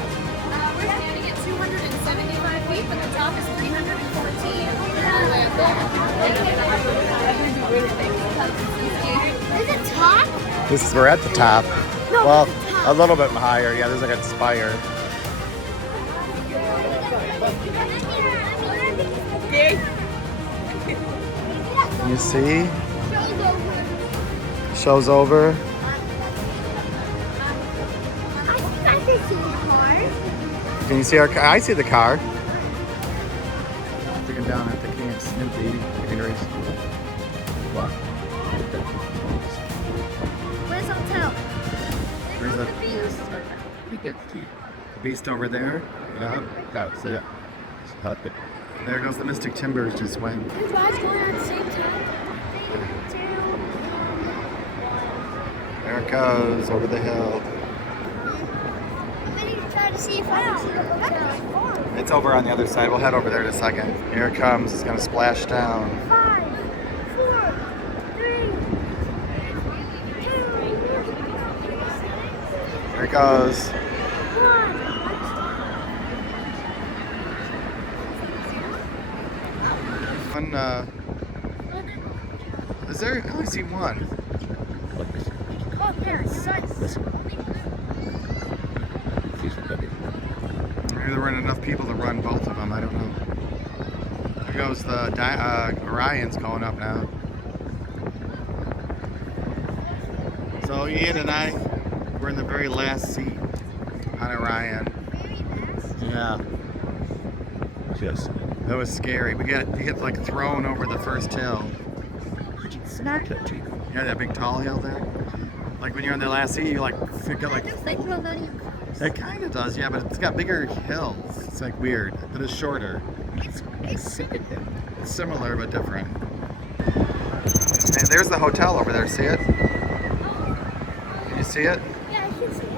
standing at 275 feet, but the top is 314. All the way up there. Is it top? We're at the top. No, Well, this is top. a little bit higher. Yeah, there's like a spire. You see? Show's over. I can see the car. Can you see our car? I see the car. Looking down at the Camp Snoopy. Here's what? Where's the hotel? There's a beast over there. Yeah. That's it. There goes the Mystic Timbers just went. There's guys going at the same time. There it goes over the hill. I'm going to try to see if I can see the hotel. It's over on the other side. We'll head over there in a second. Here it comes. It's gonna splash down. 5, 4, 3, 2, Here it goes. 1. One, is there? I only see one. Oh, there's sun. Maybe there weren't enough people to run both of them. I don't know. There goes the Orion's going up now. So Ian and I were in the very last seat on Orion. Yeah. Yes. That was scary. You get like thrown over the first hill. Snack that cheap. Yeah, that big tall hill there. Like when you're on the last seat, you get like. It kind of does, yeah, but it's got bigger hills. It's like weird, but it's shorter. It's similar but different. And there's the hotel over there. See it? Can you see it? Yeah, I can see it.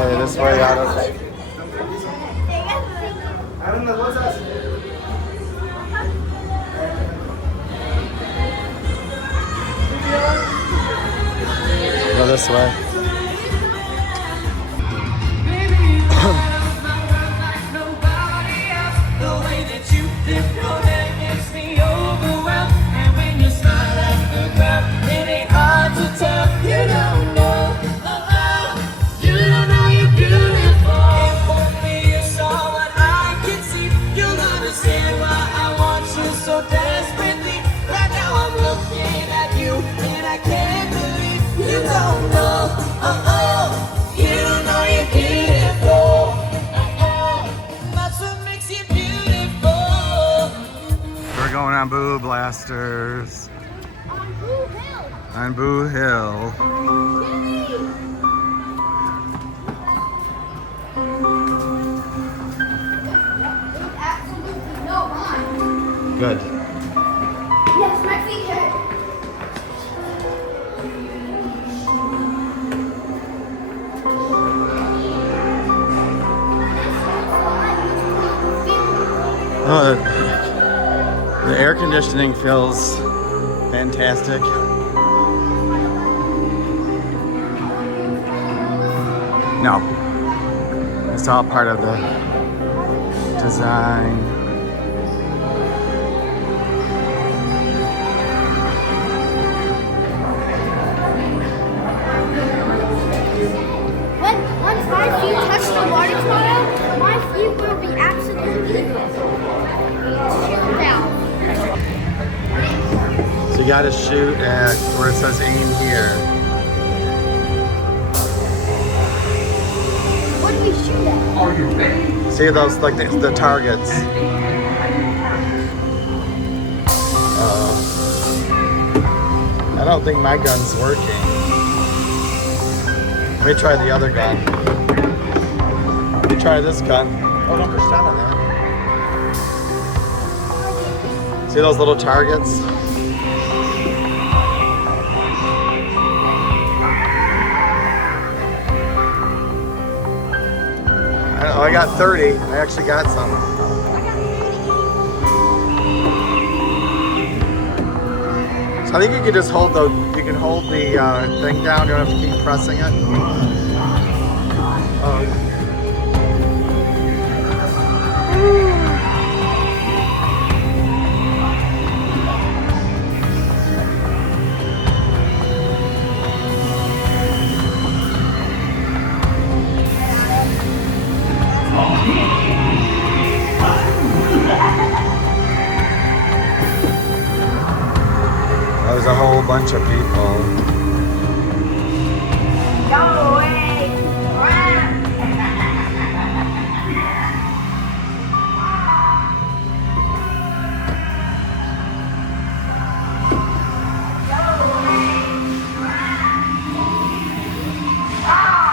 Okay, this way out of. Go this way. We're going on Boo Blasters. On Blue Hill. On Boo Hill. There's absolutely no line. Good. Yes, my feet hurt. Oh, the air conditioning feels fantastic. No, it's all part of the design. gotta shoot at where it says aim here. What do we shoot at? Are you ready? See those, like the targets. I don't think my gun's working. Let me try the other gun. Let me try this gun. Oh, don't push down on that. See those little targets? I got 30. I actually got some. So I think you can just hold the thing down. You don't have to keep pressing it. There's a whole bunch of people. Go away!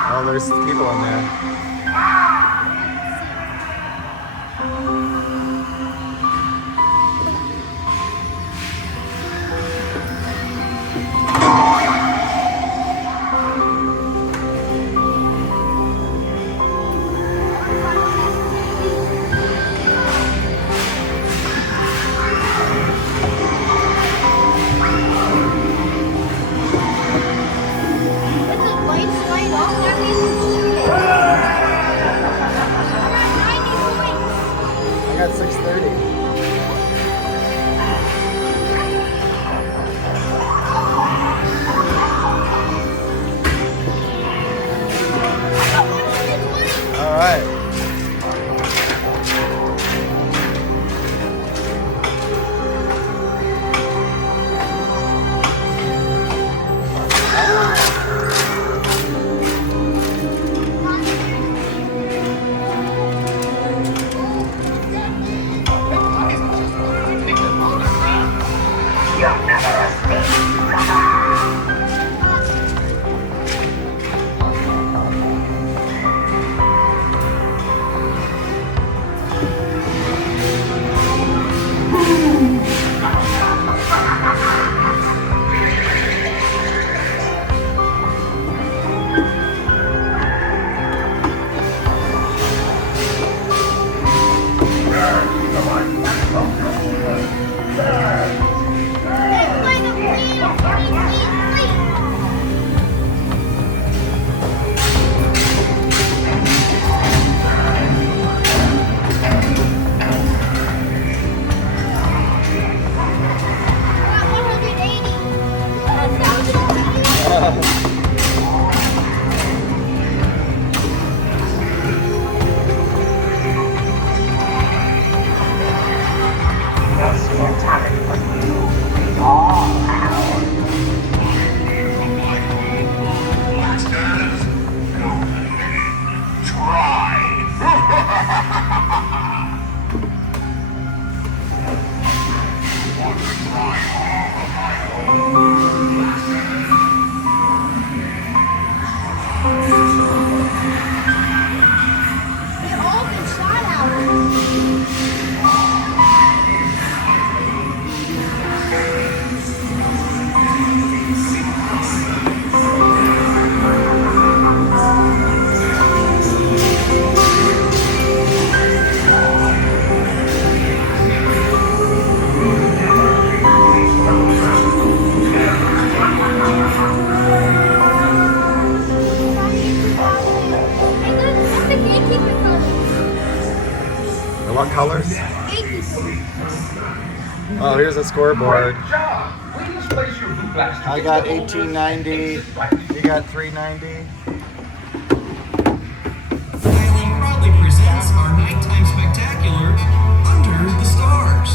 Oh, there's people in there. If the lights light up, that means it's shooting. I got 630. All right. What colors? Oh, here's a scoreboard. I got 1890. You got 390. Proudly presents our nighttime spectacular, Under the Stars.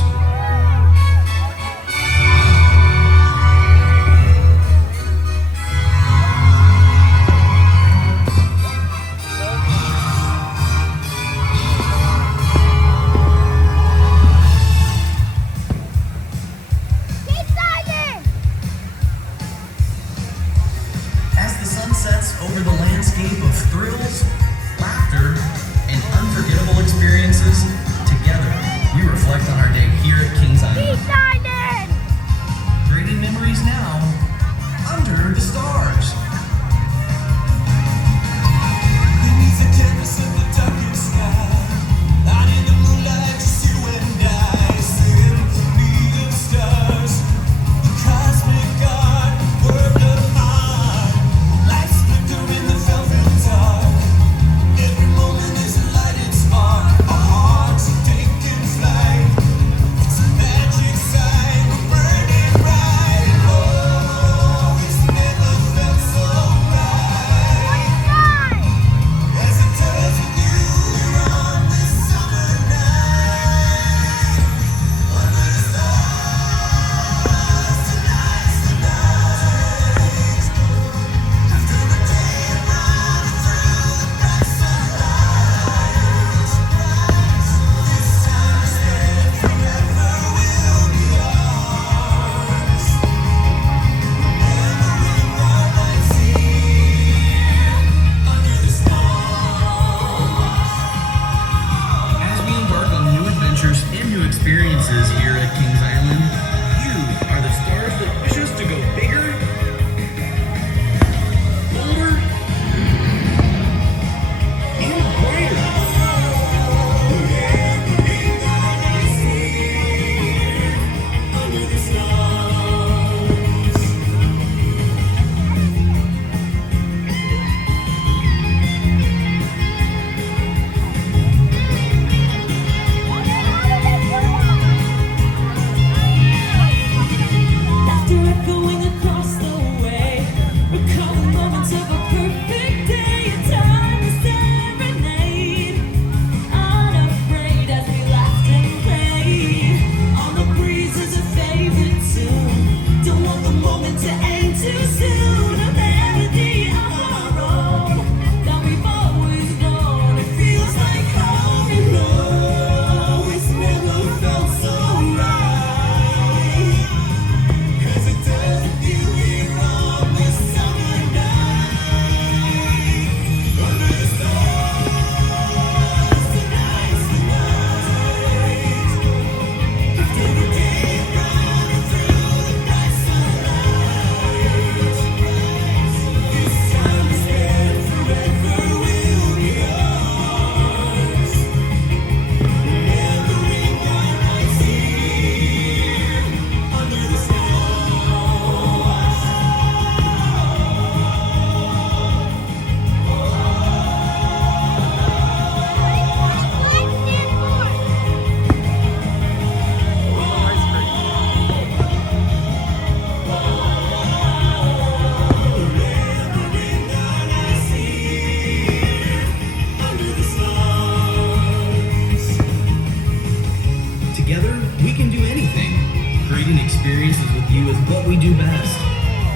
we do best.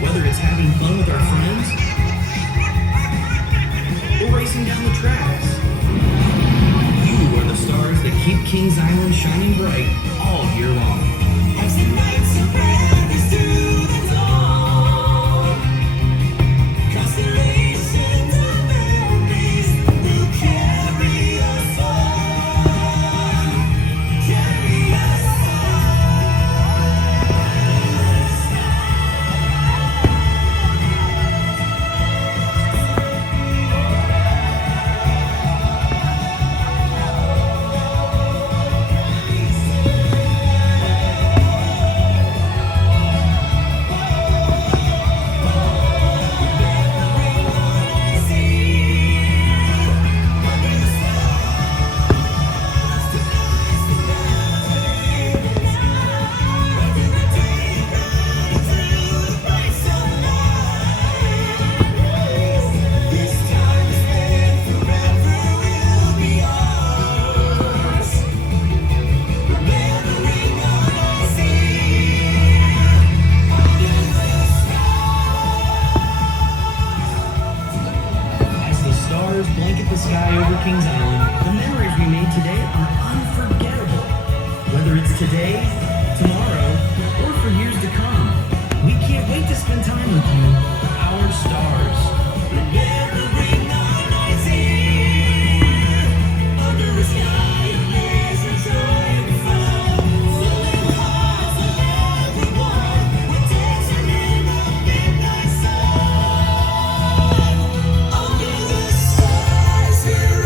Whether it's having fun with our friends or racing down the tracks. You are the stars that keep Kings Island shining bright all year long. As the nights are brightest to the dawn, constellations of memories will carry us on. Carry us blanket the sky over Kings Island, the memories we made today are unforgettable. Whether it's today, tomorrow, or for years to come, we can't wait to spend time with you, our stars. Remembering our nights here, under a sky of blazing joy and fun. Filling hearts of everyone, we're dancing in the midnight sun. Under the stars, we're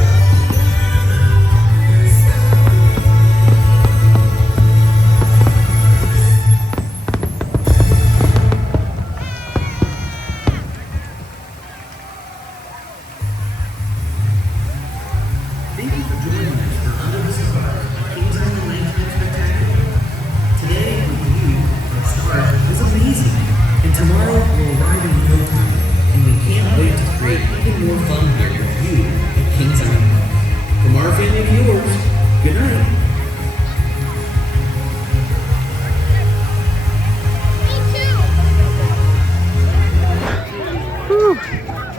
Thank you for joining us for Under the Stars, Kings Island Nighttime Spectacular. Today, with you, our stars, was amazing. And tomorrow, we'll arrive in no time. And we can't wait to create even more fun here with you at Kings Island. From our family to yours, good night.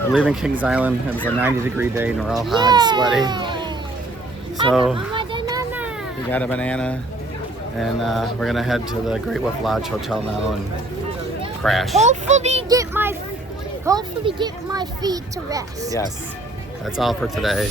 We're leaving Kings Island. It was a 90-degree day and we're all hot and sweaty. So we got a banana and we're gonna head to the Great Wolf Lodge Hotel now and crash. Hopefully get my feet to rest. Yes, that's all for today.